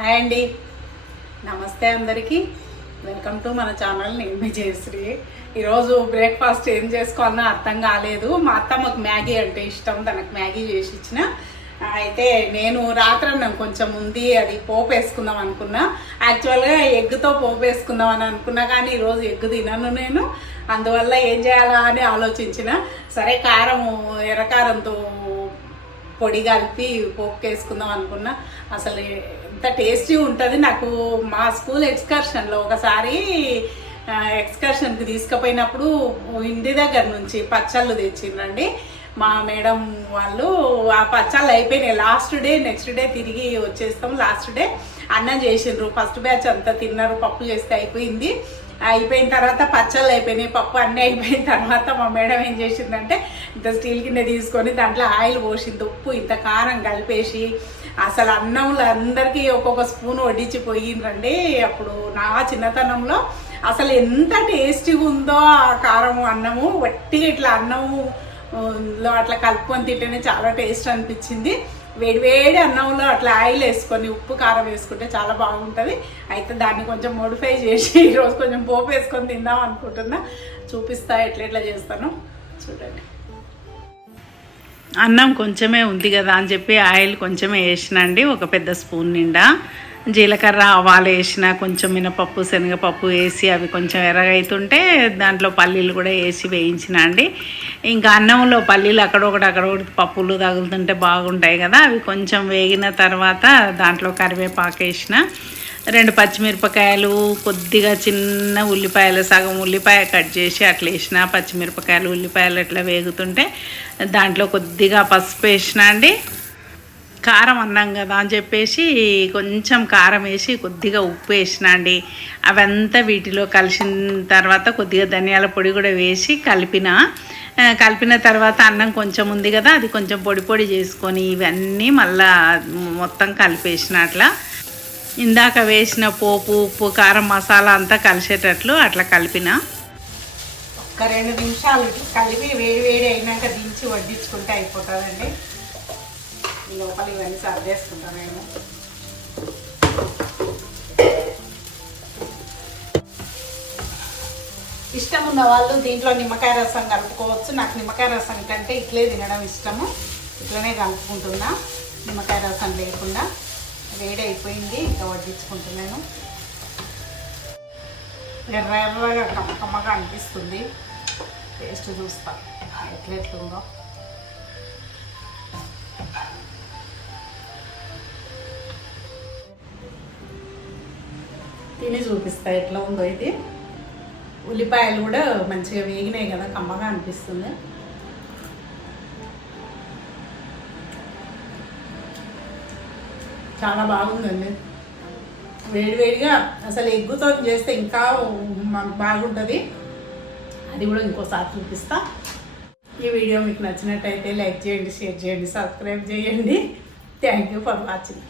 Hi అండి. నమస్తే అందరికీ. వెల్కమ్ టు మన ఛానల్. నేను మీ జయశ్రీ. ఈరోజు బ్రేక్ఫాస్ట్ ఏం చేసుకోవాలన్నా అర్థం కాలేదు. మా అత్త మాకు మ్యాగీ అంటే ఇష్టం. తనకు మ్యాగీ చేసి ఇచ్చిన. అయితే నేను రాత్రన్నం కొంచెం ఉంది అది పోపు వేసుకుందాం అనుకున్నా. యాక్చువల్గా ఎగ్తో పోపు వేసుకుందాం అని అనుకున్నా కానీ ఈరోజు ఎగ్ తినను నేను. అందువల్ల ఏం చేయాలా అని ఆలోచించిన. సరే కారం ఎర్రకారంతో పొడి కలిపి పోపు వేసుకుందాం అనుకున్నా. అసలు ఎంత టేస్టీ ఉంటుంది నాకు. మా స్కూల్ ఎక్స్కర్షన్లో ఒకసారి ఎక్స్కర్షన్కి తీసుకుపోయినప్పుడు ఇంటి దగ్గర నుంచి పచ్చళ్ళు తెచ్చిండ్రండి. మా మేడం వాళ్ళు ఆ పచ్చళ్ళు అయిపోయినాయి. లాస్ట్ డే నెక్స్ట్ డే తిరిగి వచ్చేస్తాం. లాస్ట్ డే అన్నం చేసిండ్రు. ఫస్ట్ బ్యాచ్ అంతా తిన్నారు. పప్పు చేస్తే అయిపోయింది. అయిపోయిన తర్వాత పచ్చళ్ళు అయిపోయినాయి పప్పు అన్నీ అయిపోయిన తర్వాత మా మేడం ఏం చేసిందంటే ఇంత స్టీల్ కింద తీసుకొని దాంట్లో ఆయిల్ పోసింది ఉప్పు ఇంత కారం కలిపేసి అసలు అన్నంలో అందరికీ ఒక్కొక్క స్పూన్ వడ్డించిపోయిందండి. అప్పుడు నా చిన్నతనంలో అసలు ఎంత టేస్టీగా ఉందో ఆ కారం అన్నము వట్టిగా ఇట్లా అన్నము లో అట్లా కలుపుకొని తింటేనే చాలా టేస్ట్ అనిపించింది. వేడి వేడి అన్నంలో అట్లా ఆయిల్ వేసుకొని ఉప్పు కారం వేసుకుంటే చాలా బాగుంటుంది. అయితే దాన్ని కొంచెం మోడిఫై చేసి ఈరోజు కొంచెం పోపు వేసుకొని తిందాం అనుకుంటున్నా. చూపిస్తా ఎట్లా ఎట్లా చేస్తాను. చూడండి. అన్నం కొంచెమే ఉంది కదా అని చెప్పి ఆయిల్ కొంచెమే వేసినండి. ఒక పెద్ద స్పూన్ నిండా. జీలకర్ర ఆవాలు వేసిన కొంచెం మినపప్పు శనగపప్పు వేసి అవి కొంచెం ఎర్రగైతుంటే దాంట్లో పల్లీలు కూడా వేసి వేయించిన అండి. ఇంకా అన్నంలో పల్లీలు అక్కడొకటి అక్కడొకటి పప్పులు తగులుతుంటే బాగుంటాయి కదా. అవి కొంచెం వేగిన తర్వాత దాంట్లో కరివేపాకు వేసిన రెండు పచ్చిమిరపకాయలు కొద్దిగా చిన్న ఉల్లిపాయలు సగం ఉల్లిపాయ కట్ చేసి అట్లా వేసిన పచ్చిమిరపకాయలు ఉల్లిపాయలు అట్లా వేగుతుంటే దాంట్లో కొద్దిగా పసుపు వేసిన అండి. కారం అన్నాం కదా అని చెప్పేసి కొంచెం కారం వేసి కొద్దిగా ఉప్పు వేసిన అండి. అవంతా వీటిలో కలిసిన తర్వాత కొద్దిగా ధనియాల పొడి కూడా వేసి కలిపిన. కలిపిన తర్వాత అన్నం కొంచెం ఉంది కదా అది కొంచెం పొడి పొడి చేసుకొని ఇవన్నీ మళ్ళా మొత్తం కలిపేసిన అట్లా. ఇందాక వేసిన పోపు ఉప్పు కారం మసాలా అంతా కలిసేటట్లు అట్లా కలిపిన. ఒక రెండు నిమిషాలు కలిపి వేడి వేడి అయినాక దించి వడ్డించుకుంటే అయిపోతుందండి. లోపల ఇవన్నీ సర్దేసుకుంటాను నేను ఇష్టం ఉన్న వాళ్ళు దీంట్లో నిమ్మకాయ రసం కలుపుకోవచ్చు. నాకు నిమ్మకాయ రసం కంటే ఇట్లే తినడం ఇష్టము. ఇట్లనే కలుపుకుంటున్నా. నిమ్మకాయ రసం లేకుండా. వేడి అయిపోయింది ఇంకా వడ్డించుకుంటున్నాను. ఎర్ర ఎర్రగా కమ్మకమ్మగా అనిపిస్తుంది. టేస్ట్ చూస్తా. ఎట్లెట్లుందో తిని చూపిస్తా ఎట్లా ఉందో ఇది. ఉల్లిపాయలు కూడా మంచిగా వేగినాయి కదా కమ్మగా అనిపిస్తుంది. చాలా బాగుందండి. వేడివేడిగా అసలు ఎగ్గుతో చేస్తే ఇంకా బాగుంటుంది. అది కూడా ఇంకోసారి చూపిస్తా. ఈ వీడియో మీకు నచ్చినట్టయితే లైక్ చేయండి షేర్ చేయండి సబ్స్క్రైబ్ చేయండి. Thank you for watching.